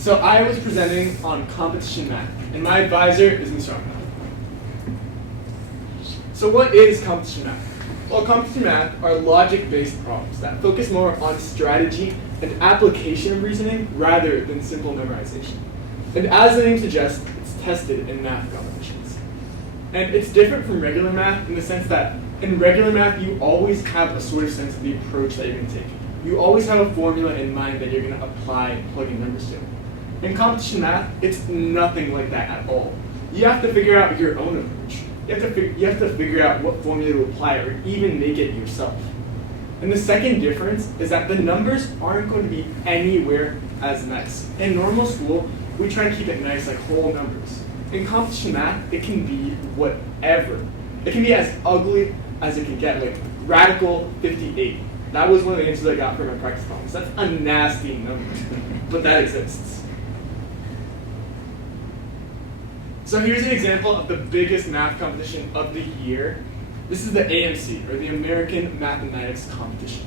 So I was presenting on competition math, and my advisor is Mr. Armand. So what is competition math? Well, competition math are logic-based problems that focus more on strategy and application of reasoning rather than simple memorization. And as the name suggests, it's tested in math competitions. And it's different from regular math in the sense that in regular math, you always have a sort of sense of the approach that you're going to take. You always have a formula in mind that you're going to apply and plug in numbers to. In competition math, it's nothing like that at all. You have to figure out your own approach. You have to figure out what formula to apply or even make it yourself. And the second difference is that the numbers aren't going to be anywhere as nice. In normal school, we try to keep it nice, like whole numbers. In competition math, it can be whatever. It can be as ugly as it can get, like radical 58. That was one of the answers I got for my practice problems. That's a nasty number, but that exists. So here's an example of the biggest math competition of the year. This is the AMC, or the American Mathematics Competition.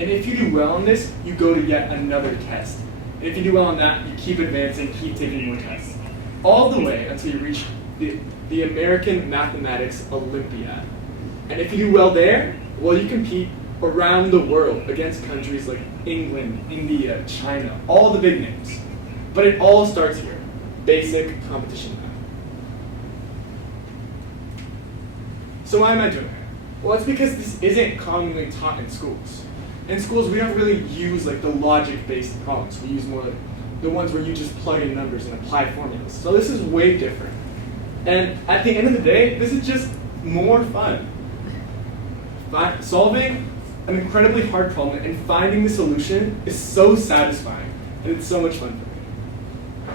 And if you do well on this, you go to yet another test. And if you do well on that, you keep advancing, keep taking more tests. All the way until you reach the American Mathematics Olympiad. And if you do well there, well, you compete around the world against countries like England, India, China, all the big names. But it all starts here, basic competition math. So why am I doing it? Well, it's because this isn't commonly taught in schools. In schools, we don't really use like the logic-based problems. We use more like the ones where you just plug in numbers and apply formulas. So this is way different. And at the end of the day, this is just more fun. Solving an incredibly hard problem and finding the solution is so satisfying, and it's so much fun for me.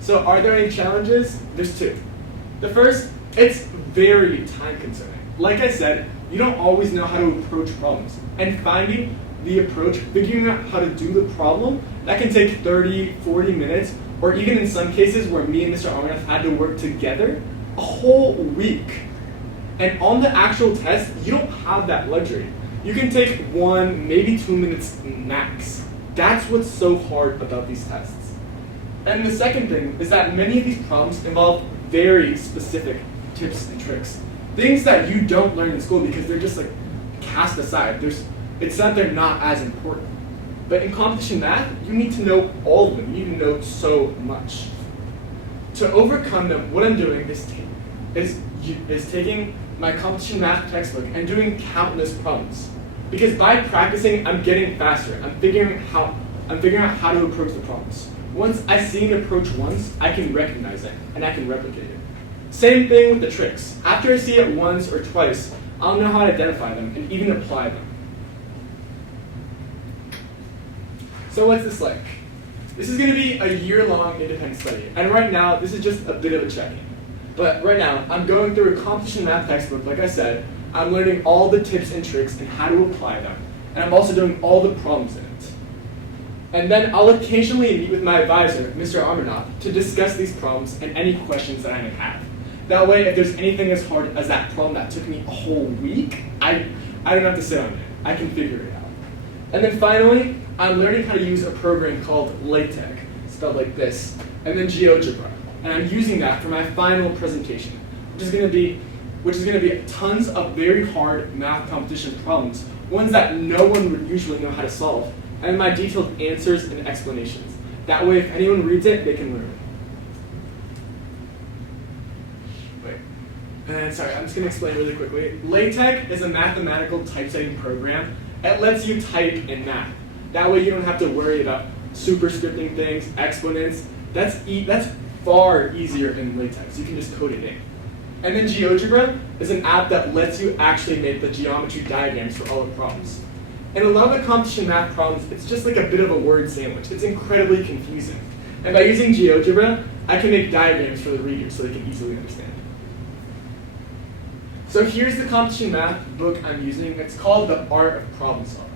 So are there any challenges? There's two. The first, it's very time-consuming. Like I said, you don't always know how to approach problems. And finding the approach, figuring out how to do the problem, that can take 30, 40 minutes, or even in some cases where me and Mr. Armand had to work together, a whole week. And on the actual test, you don't have that luxury. You can take 1, maybe 2 minutes max. That's what's so hard about these tests. And the second thing is that many of these problems involve very specific tips and tricks. Things that you don't learn in school because they're just like cast aside. It's not they're not as important. But in competition math, you need to know all of them. You need to know so much. To overcome them, what I'm doing is taking my competition math textbook and doing countless problems. Because by practicing, I'm getting faster. I'm figuring out how to approach the problems. Once I see an approach once, I can recognize it and I can replicate it. Same thing with the tricks. After I see it once or twice, I'll know how to identify them and even apply them. So what's this like? This is going to be a year-long independent study. And right now, this is just a bit of a check-in. But right now, I'm going through a competition math textbook, like I said. I'm learning all the tips and tricks and how to apply them. And I'm also doing all the problems in it. And then I'll occasionally meet with my advisor, Mr. Armand, to discuss these problems and any questions that I may have. That way, if there's anything as hard as that problem that took me a whole week, I don't have to sit on it. I can figure it out. And then finally, I'm learning how to use a program called LaTeX, spelled like this, and then GeoGebra. And I'm using that for my final presentation, which is going to be tons of very hard math competition problems, ones that no one would usually know how to solve, and my detailed answers and explanations. That way, if anyone reads it, they can learn it. Sorry, I'm just going to explain really quickly. LaTeX is a mathematical typesetting program. It lets you type in math. That way you don't have to worry about superscripting things, exponents. That's far easier in LaTeX. You can just code it in. And then GeoGebra is an app that lets you actually make the geometry diagrams for all the problems. In a lot of the competition math problems, it's just like a bit of a word sandwich. It's incredibly confusing. And by using GeoGebra, I can make diagrams for the reader so they can easily understand. So here's the competition math book I'm using. It's called The Art of Problem Solving.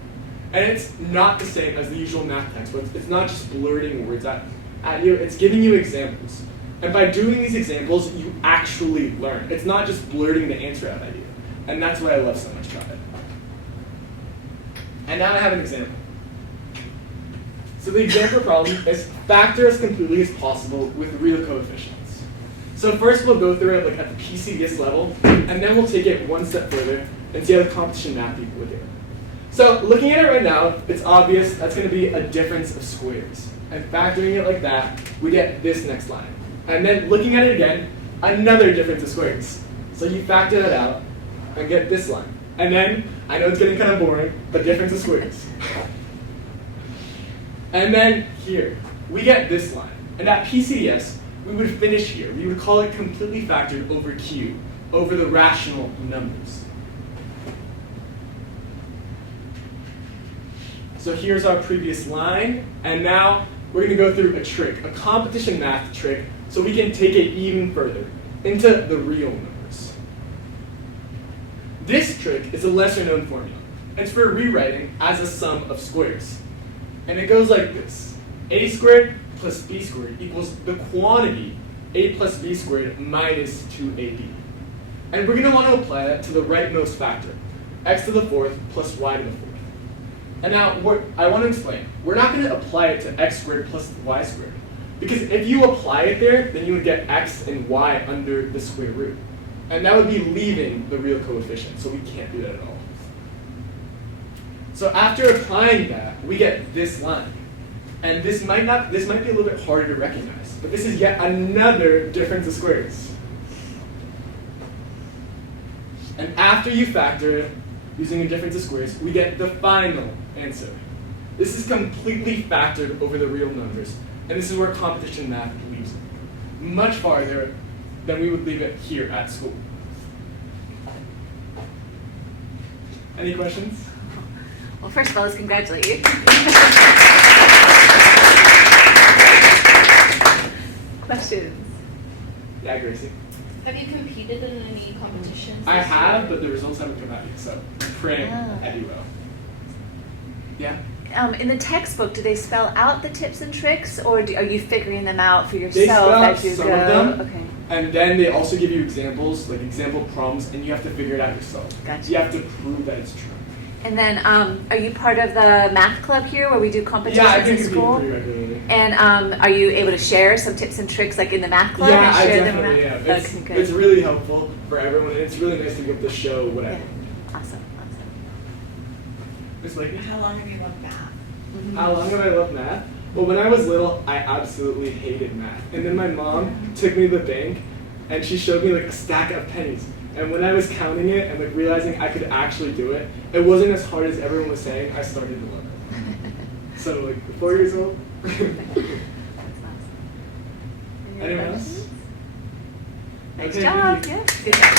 And it's not the same as the usual math textbooks. It's not just blurting words at you, it's giving you examples. And by doing these examples, you actually learn. It's not just blurting the answer out at you. And that's what I love so much about it. And now I have an example. So the example problem is factor as completely as possible with real coefficients. So first we'll go through it like at the PCDS level, and then we'll take it one step further and see how the competition math people would do. So looking at it right now, it's obvious that's going to be a difference of squares. And factoring it like that, we get this next line. And then looking at it again, another difference of squares. So you factor that out and get this line. And then, I know it's getting kind of boring, but difference of squares. And then here, we get this line. And at PCDS, we would finish here. We would call it completely factored over Q, over the rational numbers. So here's our previous line, and now we're going to go through a trick, a competition math trick, so we can take it even further into the real numbers. This trick is a lesser known formula. It's for rewriting as a sum of squares. And it goes like this. A squared plus b squared equals the quantity a plus b squared minus 2ab. And we're going to want to apply that to the rightmost factor, x to the fourth plus y to the fourth. And now, I want to explain. We're not going to apply it to x squared plus y squared. Because if you apply it there, then you would get x and y under the square root. And that would be leaving the real coefficient, so we can't do that at all. So after applying that, we get this line. And this might be a little bit harder to recognize, but this is yet another difference of squares. And after you factor it, using a difference of squares, we get the final answer. This is completely factored over the real numbers, and this is where competition math leaves it. Much farther than we would leave it here at school. Any questions? Well, first of all, let's congratulate you. Questions? Yeah, Gracie. Have you competed in any competitions? I have, but the results haven't come out yet, so I'm praying I do well. Yeah? In the textbook, do they spell out the tips and tricks, or are you figuring them out for They spell yourself out as you some go? of them, Okay. and then they also give you examples, like example problems, and you have to figure it out yourself. Gotcha. You have to prove that it's true. And then, are you part of the math club here, where we do competitions Yeah, I in think school? pretty regularly. And are you able to share some tips and tricks, like in the math club? Yeah, and I share definitely them am. around? It's, Okay, good. it's really helpful for everyone, and it's really nice to be able to show whatever. Yeah. Awesome. It's like, How long have you loved math? Mm-hmm. how long have I loved math? Well, when I was little, I absolutely hated math. And then my mom took me to the bank, and she showed me like a stack of pennies. And when I was counting it and like realizing I could actually do it, it wasn't as hard as everyone was saying. I started to love it. So like 4 years old. That's awesome. Any Anyone questions? else? Nice Okay, job. thank you. Yeah. Good job.